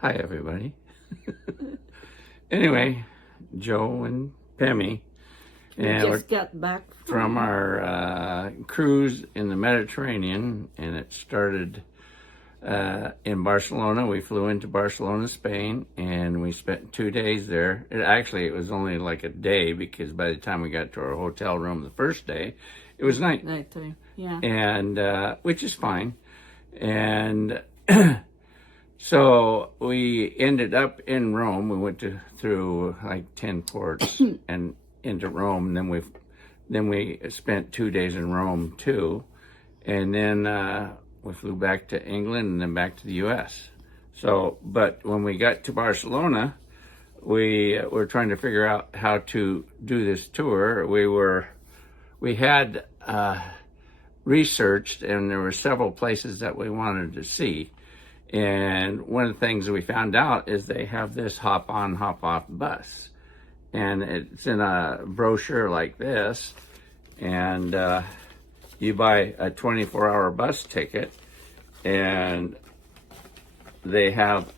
Hi, everybody. Anyway, Joe and Pemmy, and We we're just got back from our cruise in the Mediterranean, and it started in Barcelona. We flew into Barcelona, Spain, and we spent 2 days there. It was only like a day, because by the time we got to our hotel room the first day, it was night. nighttime. Yeah. And which is fine. And so we ended up in Rome. We went through like 10 ports and into Rome. And then we spent 2 days in Rome too. And then we flew back to England and then back to the U.S. So, but when we got to Barcelona, we were trying to figure out how to do this tour. We had researched, and there were several places that we wanted to see. And one of the things that we found out is they have this hop on, hop off bus. And it's in a brochure like this. And you buy a 24-hour bus ticket, and they have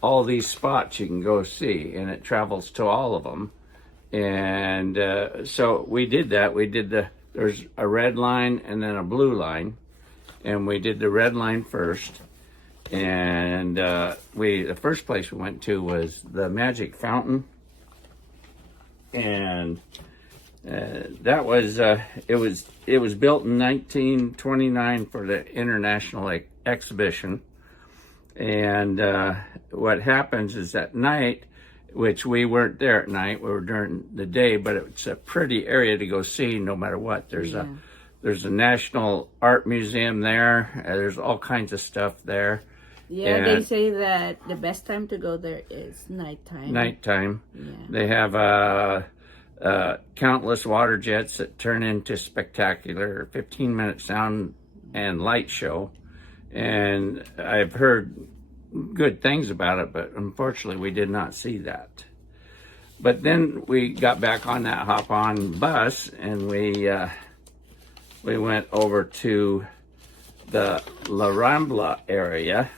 all these spots you can go see, and it travels to all of them. And so we did that. There's a red line and then a blue line, and we did the red line first. And the first place we went to was the Magic Fountain, and that was it was built in 1929 for the International Exhibition. And what happens is at night, which we weren't there at night, we were during the day, but it's a pretty area to go see no matter what. There's a National Art Museum there. There's all kinds of stuff there. Yeah, And they say that the best time to go there is nighttime. Nighttime. Yeah. They have countless water jets that turn into spectacular 15-minute sound and light show. And I've heard good things about it, but unfortunately we did not see that. But then we got back on that hop-on bus, and we went over to the La Rambla area,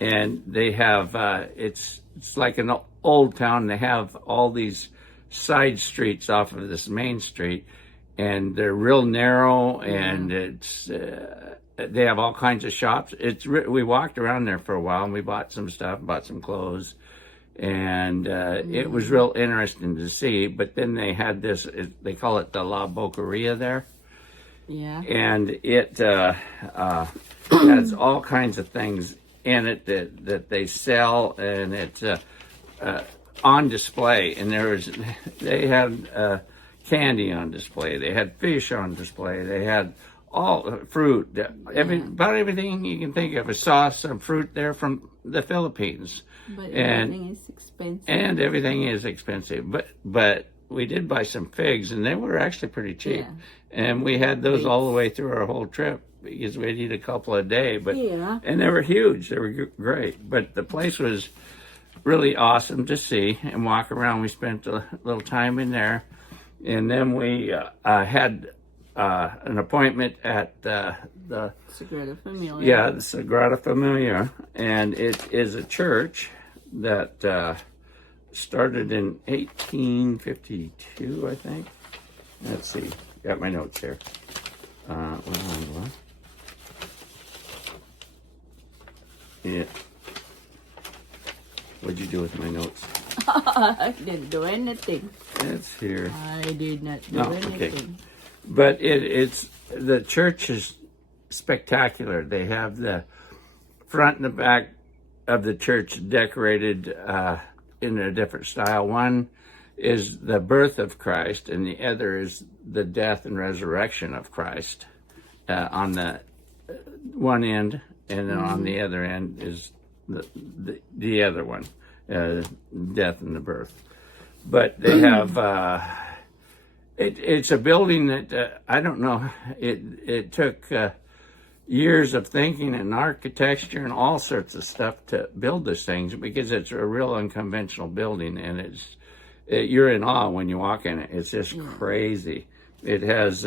and they have it's like an old town. They have all these side streets off of this main street, and they're real narrow, and it's they have all kinds of shops. We walked around there for a while, and we bought some stuff, bought some clothes, and it was real interesting to see. But then they had this, they call it the La Boqueria there. Yeah. And it has all kinds of things in it that they sell, and it's on display. And they had candy on display. They had fish on display. They had all fruit, about everything you can think of. I saw some fruit there from the Philippines. But everything is expensive. And everything is expensive. But we did buy some figs, and they were actually pretty cheap. Yeah. And we had those all the way through our whole trip, because we'd eat a couple a day. And they were huge. They were great. But the place was really awesome to see and walk around. We spent a little time in there. And then we had an appointment at the Sagrada Familia. Yeah, the Sagrada Familia, and it is a church that started in 1852, I think. Let's see, got my notes here. Yeah. What'd you do with my notes? I didn't do anything. It's here. I did not do anything. Okay. But the church is spectacular. They have the front and the back of the church decorated in a different style. One is the birth of Christ, and the other is the death and resurrection of Christ on the one end, and then on the other end is the other one, death and the birth. But they have it's a building that I don't know. It took years of thinking and architecture and all sorts of stuff to build this thing, because it's a real unconventional building, and you're in awe when you walk in it. It's just crazy. It has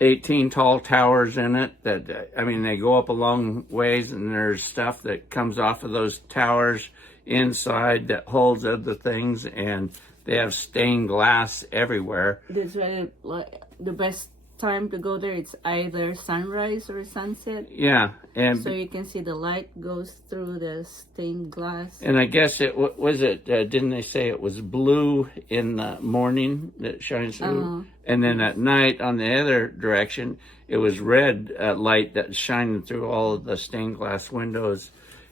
18 tall towers in it that, I mean, they go up a long ways, and there's stuff that comes off of those towers inside that holds other things, and they have stained glass everywhere. That's why the best time to go there, it's either sunrise or sunset. Yeah, and so you can see the light goes through the stained glass. And I guess it was it. Didn't they say it was blue in the morning that shines through, and then at night on the other direction it was red light that's shining through all of the stained glass windows,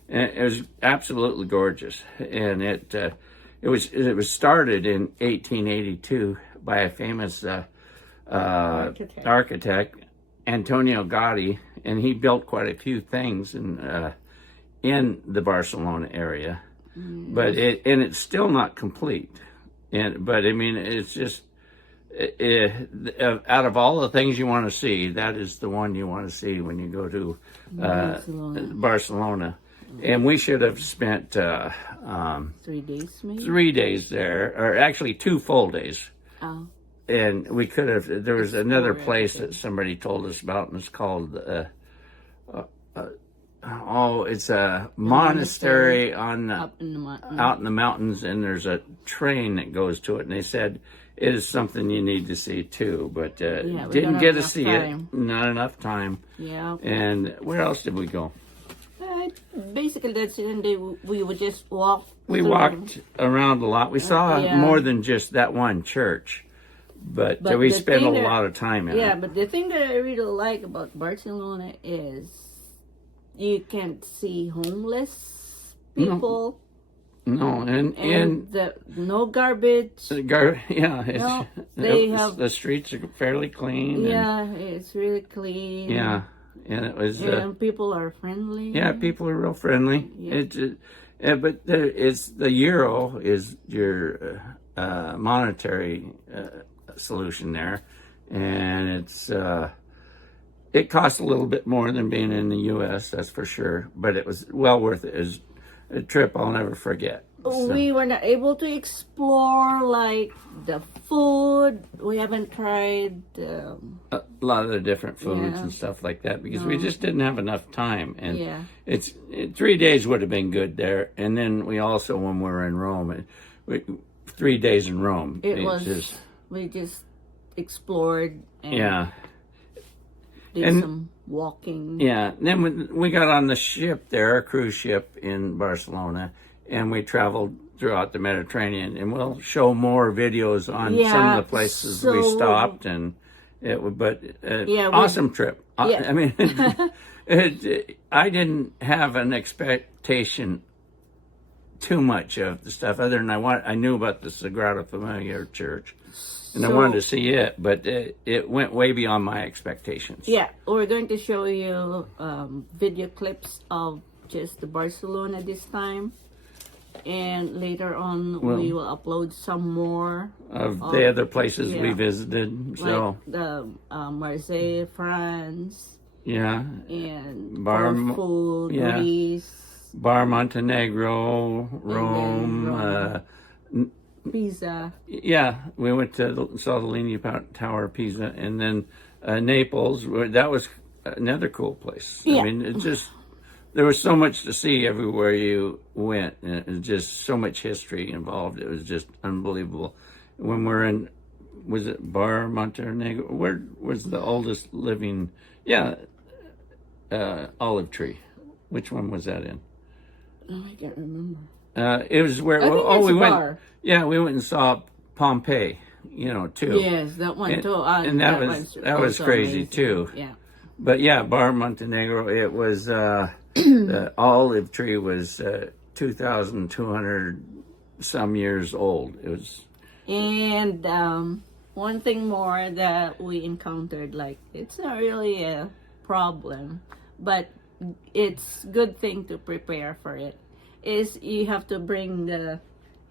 and it was absolutely gorgeous. And it was started in 1882 by a famous architect, Antonio Gaudi, and he built quite a few things in the Barcelona area, but it's still not complete. But I mean, it's just out of all the things you want to see, that is the one you want to see when you go to Barcelona. And we should have spent 3 days, maybe 3 days there, or actually 2 full days. Oh. And we could have. There was another place that somebody told us about, and it's called. It's a monastery on up in the out in the mountains, and there's a train that goes to it. And they said it is something you need to see too, but didn't get to see it. Not enough time. Yeah. And where else did we go? Basically, that's it. And we would just walk. We walked around a lot. We saw more than just that one church. But we spent a lot of time in it. Yeah, but the thing that I really like about Barcelona is you can't see homeless people. No, and no garbage. Yeah, the streets are fairly clean. Yeah, it's really clean. Yeah, and it was. And people are friendly. Yeah, people are real friendly. Yeah. But the euro is your monetary solution there, and it costs a little bit more than being in the U.S., that's for sure, but it was well worth it. It was a trip I'll never forget. So. We were not able to explore like the food. We haven't tried a lot of the different foods and stuff like that because we just didn't have enough time, and 3 days would have been good there. And then we also, when we were in Rome, 3 days in Rome, we just explored and did some walking. Yeah. And then when we got on the ship there, a cruise ship in Barcelona, and we traveled throughout the Mediterranean. And we'll show more videos on some of the places we stopped. And awesome trip. I mean, I didn't have an expectation too much of the stuff other than I knew about the Sagrada Familia Church. And I wanted to see it, but it went way beyond my expectations. Yeah, we're going to show you video clips of just the Barcelona this time. And later on, we will upload some more of the other places we visited. So like the Marseille, France. Yeah. And Corfu, Greece. Bar Montenegro, Rome. Pisa. Yeah, we went to saw the Leaning Tower of Pisa, and then Naples. That was another cool place. Yeah. I mean, it just there was so much to see everywhere you went, and it was just so much history involved. It was just unbelievable. When we're in, was it Bar Montenegro? Where was the oldest living? Yeah, olive tree. Which one was that in? Oh, I can't remember. It was where we went. Yeah, we went and saw Pompeii, too. Yes, that one too. And that was crazy amazing. Too. Yeah. But yeah, Bar Montenegro. It was the olive tree was 2,200 some years old. It was. And one thing more that we encountered, like it's not really a problem, but it's good thing to prepare for it. Is you have to bring the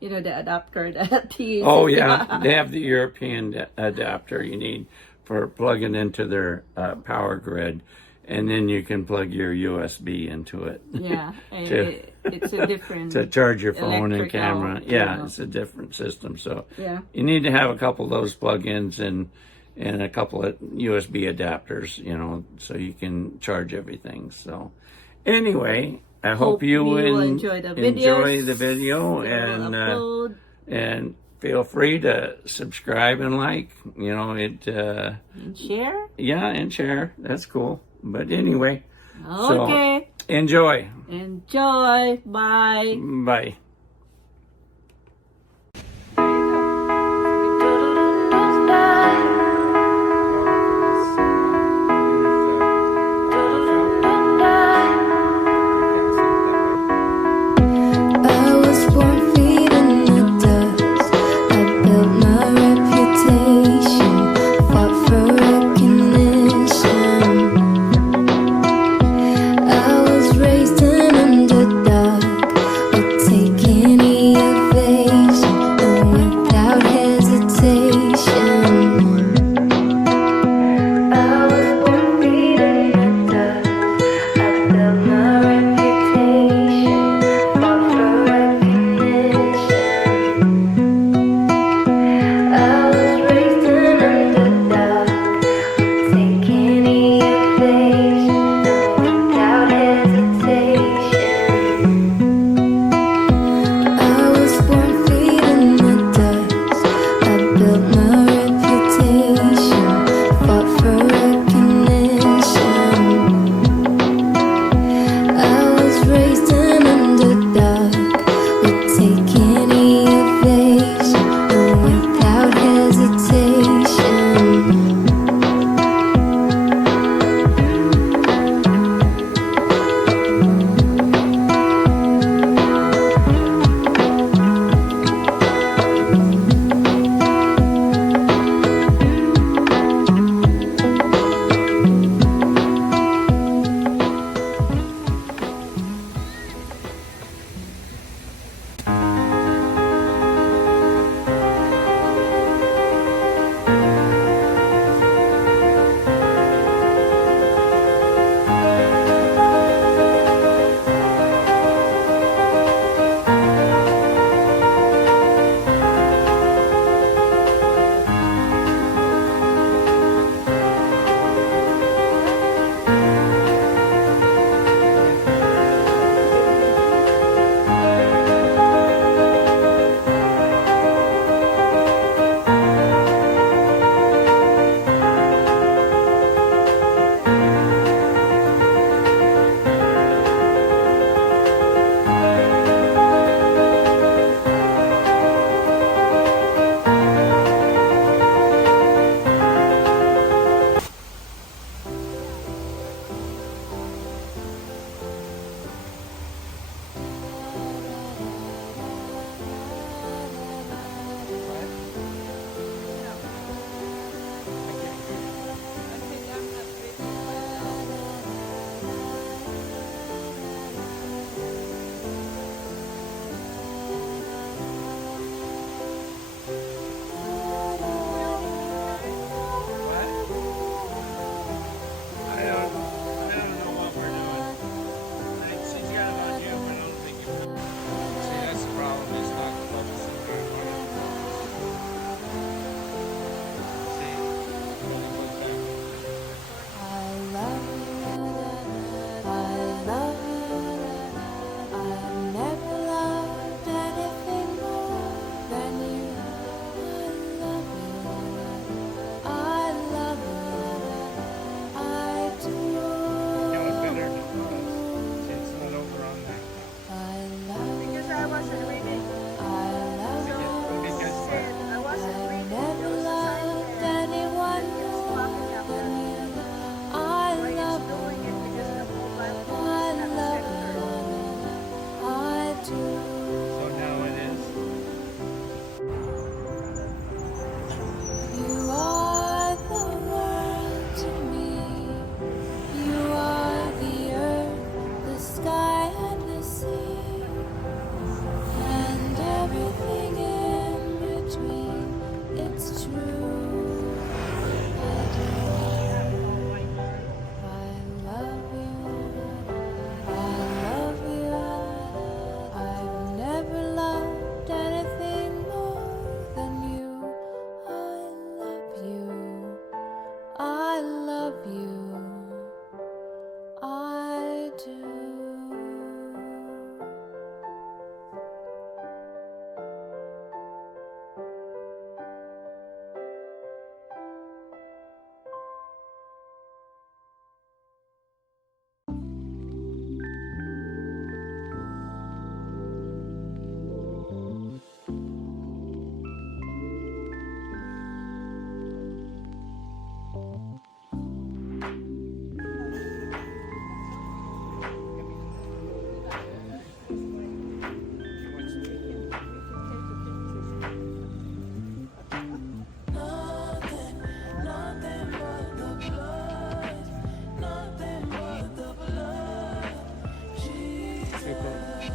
adapter that you use. Oh yeah, they have the European adapter you need for plugging into their power grid, and then you can plug your USB into it. Yeah, it's a different to charge your phone and camera. Yeah, it's a different system. So yeah, you need to have a couple of those plug-ins, and and a couple of USB adapters, you know, so you can charge everything. So anyway, I hope you will enjoy the video and feel free to subscribe and like, you know, and share. Yeah, and share. That's cool. But anyway, okay. So enjoy. Bye. Bye. I was born feet in the dust. I built my reputation, fought for recognition. I was raised an underdog, would take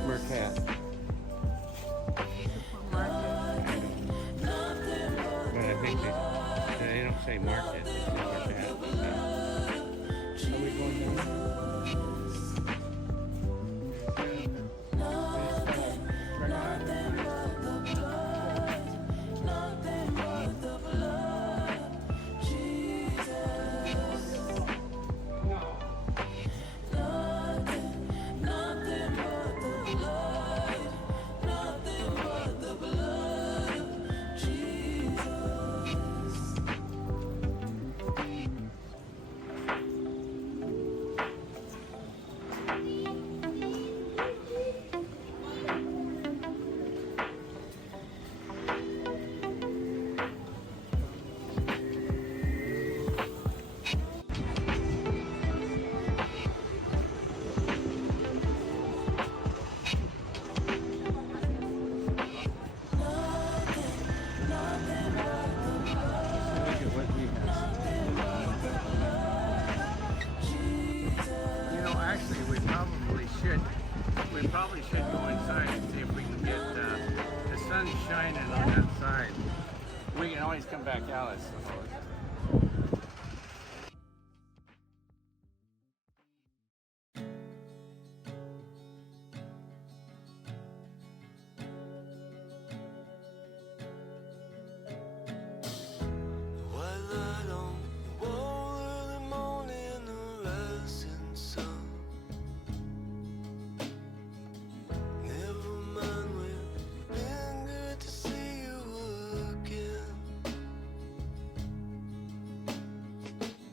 Mercat. But I think they don't say market, they say Mercat. Are we going down? Look at what he has. You know, actually, we probably should go inside and see if we can get the sun shining on that side. We can always come back out, I suppose. White light on the wall, early morning, the rising sun. Never mind when, been good to see you again.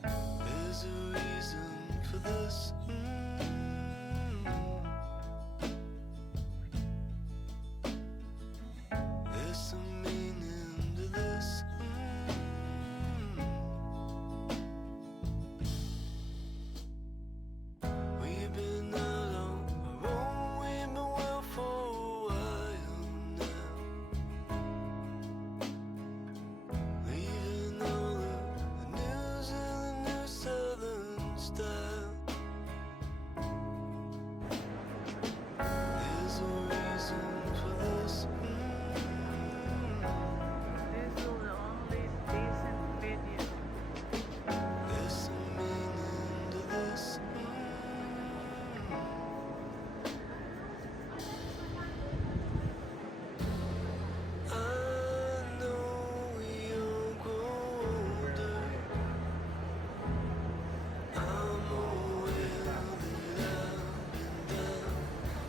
There's a reason for this. There's some meaning to this. We've been out on our own, we've been well for a while now. Leaving all the news in the new southern style. There's a reason for this. This is the only decent video. There's some meaning to this. I know we all grow older. I'm aware that I've been down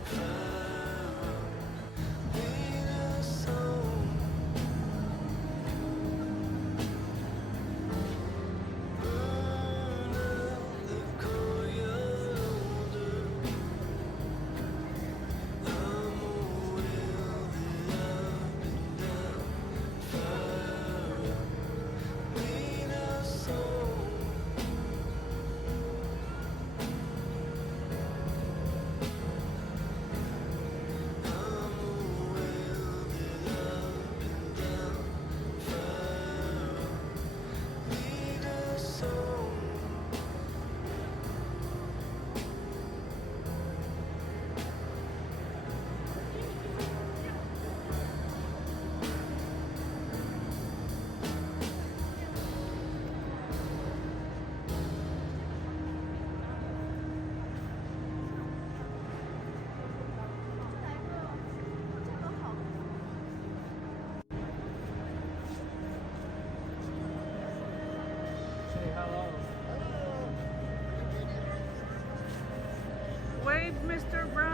far. Need a song. Burn out the courtyard older. I'm aware that I've been down far. Need a song. I'm aware that I've been down far. Need a song. Say hello. Wave, Mr. Brown.